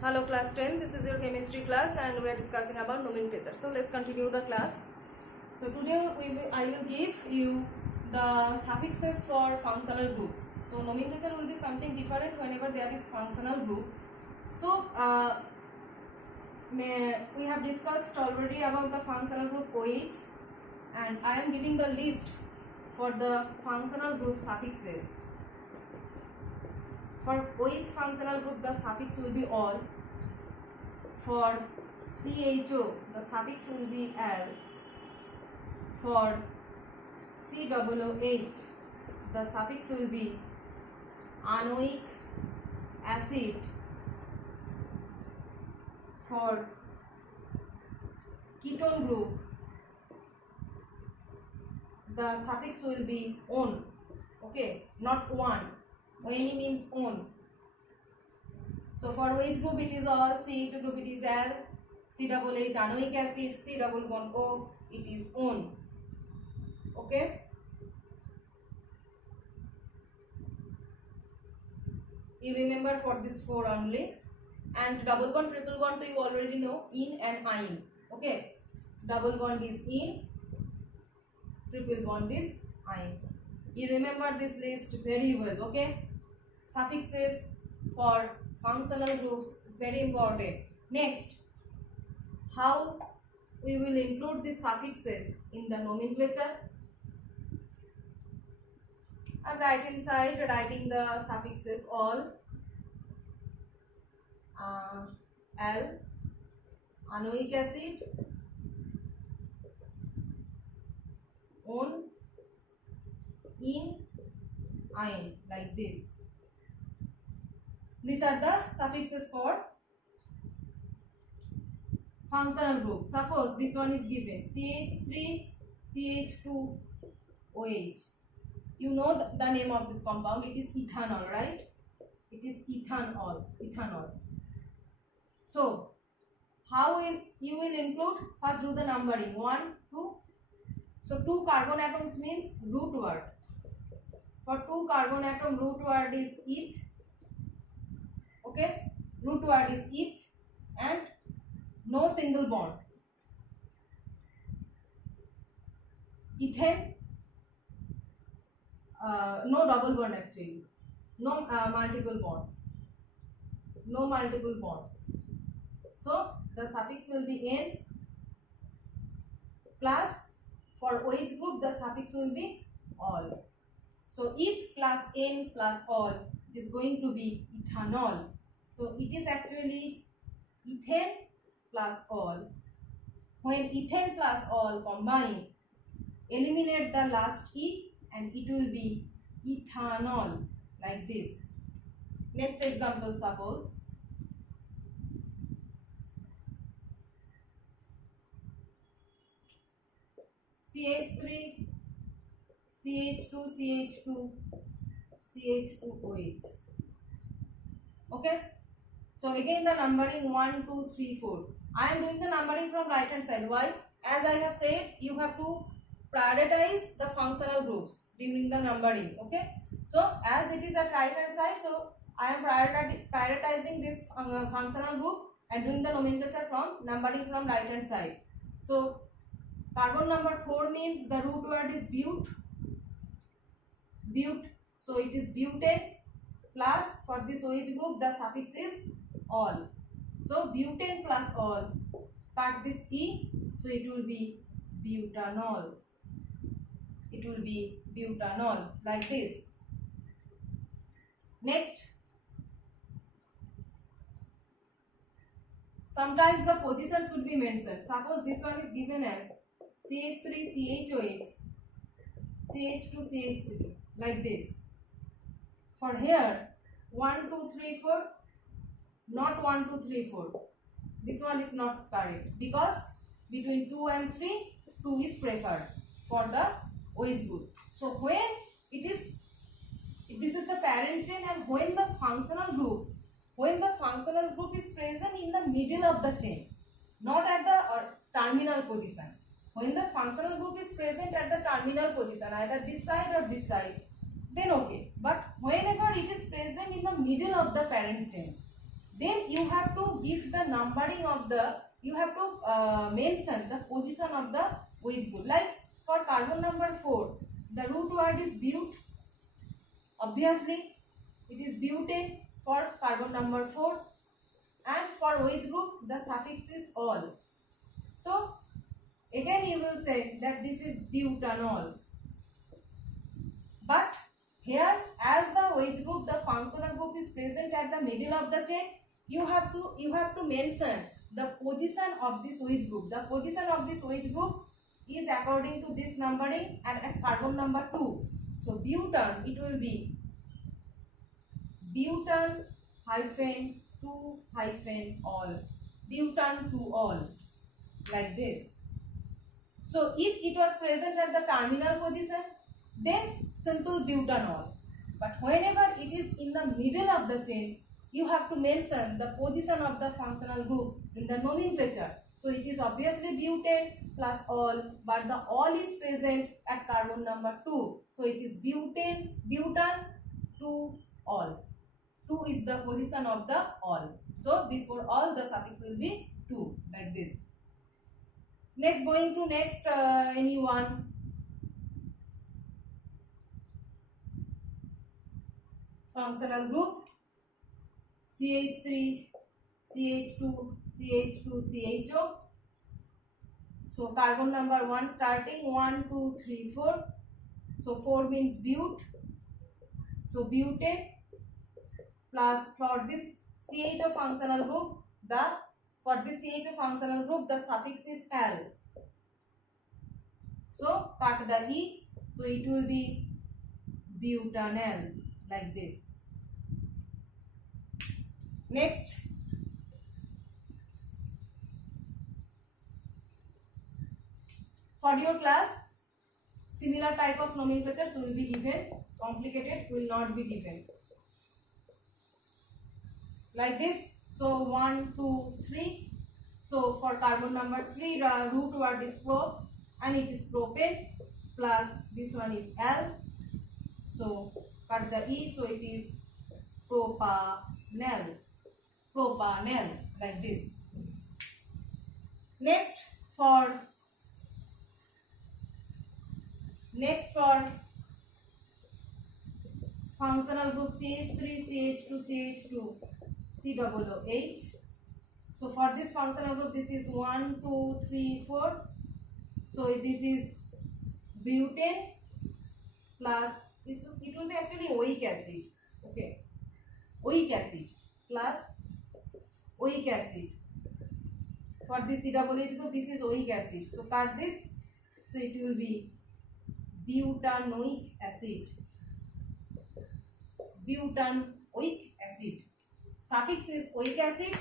Hello class 10, this is your chemistry class and we are discussing about nomenclature. So let's continue the class. So today I will give you the suffixes for functional groups. So nomenclature will be something different whenever there is functional group. So we have discussed already about the functional group OH and I am giving the list for the functional group suffixes. For OH functional group, the suffix will be all. For CHO, the suffix will be al. For COOH, the suffix will be anoic acid. For ketone group, the suffix will be on. Okay, not one. ONE means on. So for OH group it is all, CH group it is al, COOH anoic acid, C double bond O it is on. Okay. You remember for this 4 only. And double bond, triple bond, so you already know, in and ine. Okay. Double bond is in, triple bond is ine. You remember this list very well. Okay. Suffixes for functional groups is very important. Next, how we will include the suffixes in the nomenclature. I am right inside writing the suffixes all. Al, anoic acid, on, in, ine, like this. These are the suffixes for functional group. Suppose this one is given CH3, CH2, OH. You know the name of this compound. It is ethanol, right? It is ethanol. So, how you will include? First do the numbering. 1, 2. So, 2 carbon atoms means root word. For 2 carbon atom, root word is eth. Okay, root word is eth and no single bond. Ethane, no double bond actually, no multiple bonds. So the suffix will be n plus, for OH group the suffix will be all. So eth plus n plus all is going to be ethanol. So it is actually ethane plus all. When ethane plus all combine, eliminate the last e and it will be ethanol, like this. Next example, suppose CH3, CH2, CH2, CH2OH. Okay. So again the numbering 1, 2, 3, 4. I am doing the numbering from right hand side. Why? As I have said, you have to prioritize the functional groups during the numbering. Okay. So as it is at right hand side, so I am prioritizing this functional group and doing the nomenclature from numbering from right hand side. So carbon number 4 means the root word is bute. So it is butane plus, for this OH group the suffix is all. So butane plus all, cut this e, so it will be butanol. Like this. Next, sometimes the positions should be mentioned. Suppose this one is given as CH3 CHOH, CH2 CH3, like this. For here 1, 2, 3, 4, not 1, 2, 3, 4. This one is not correct because between 2 and 3, 2 is preferred for the OH group. So when this is the parent chain, and when the functional group is present in the middle of the chain, not at the terminal position. When the functional group is present at the terminal position, either this side or this side, then okay. But whenever it is present in the middle of the parent chain, then you have to give the numbering of the, you have to mention the position of the OH group. Like for carbon number 4, the root word is but. Obviously, it is butane for carbon number 4, and for OH group the suffix is all. So again you will say that this is butanol. But here, as the OH group, the functional group is present at the middle of the chain, you have to mention the position of this OH group. The position of this OH group is according to this numbering and at carbon number 2. So butan, it will be butan hyphen 2 hyphen all, butan 2 all, like this. So if it was present at the terminal position, then simple butanol. But whenever it is in the middle of the chain, you have to mention the position of the functional group in the nomenclature. So it is obviously butane plus all, but the all is present at carbon number 2. So it is butane, butan 2 all. 2 is the position of the all. So before all the suffix will be 2, like this. Next, going to next anyone. Functional group CH3, CH2, CH2, CHO. So carbon number 1 starting 1, 2, 3, 4. So 4 means but. So butane plus for this CHO functional group, the suffix is L. So cut the E. So it will be butanol, like this. Next, for your class, similar type of nomenclatures will be given. Complicated will not be given. Like this. So 1, 2, 3. So for carbon number 3, the root word is pro, and it is propane, plus this one is L. So cut the E. So it is propanol, like this. Next for functional group CH3, CH2, CH2, COOH. So for this functional group, this is 1, 2, 3, 4. So this is butane plus this, it will be actually oic acid. Okay, oic acid plus oic acid. For this COOH group, this is oic acid. So cut this. So it will be butanoic acid. Butanoic acid. Suffix is oic acid,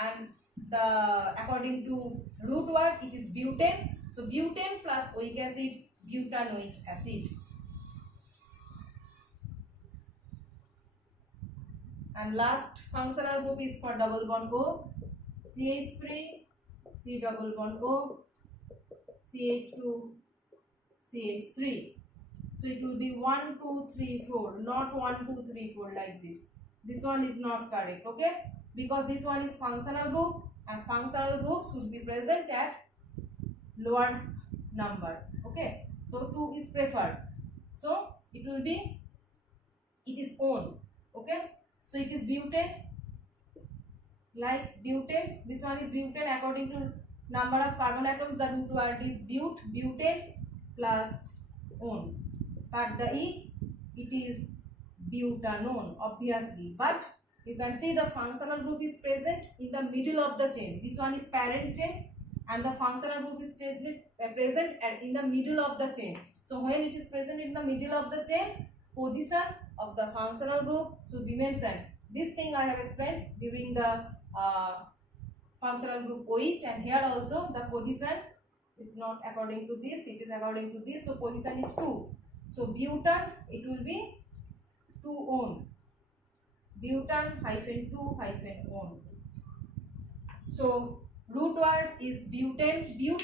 and the according to root word it is butane. So butane plus oic acid, butanoic acid. And last functional group is for double bond O, CH3, C double bond O, CH2, CH3. So it will be 1, 2, 3, 4, not 1, 2, 3, 4 like this. This one is not correct, okay? Because this one is functional group, and functional group should be present at lower number, okay? So 2 is preferred. So it will be, it is on, okay? So it is butane, like butane. This one is butane according to number of carbon atoms. The root word is butane plus on. Cut the E. It is butanone, obviously. But you can see the functional group is present in the middle of the chain. This one is parent chain, and the functional group is present in the middle of the chain. So when it is present in the middle of the chain, position of the functional group should be mentioned. This thing I have explained during the functional group OH, and here also the position is not according to this, it is according to this. So position is 2. So butan, it will be 2 on. Butan hyphen 2 hyphen on. So root word is butane, but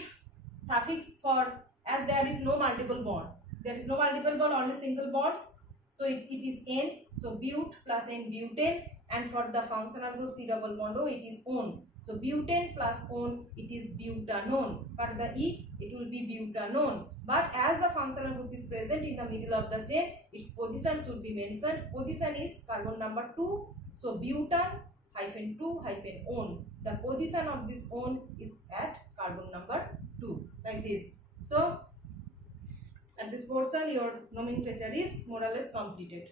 suffix for, as there is no multiple bond. There is no multiple bond, only single bonds. So it is N. So but plus N, butane and for the functional group C double bond O, it is one. So butane plus one, it is butanone. Cut the E, it will be butanone. But as the functional group is present in the middle of the chain, its position should be mentioned. Position is carbon number 2. So butan -2 -1. The position of this one is at carbon number 2, like this. So at this portion, your nomenclature is more or less completed.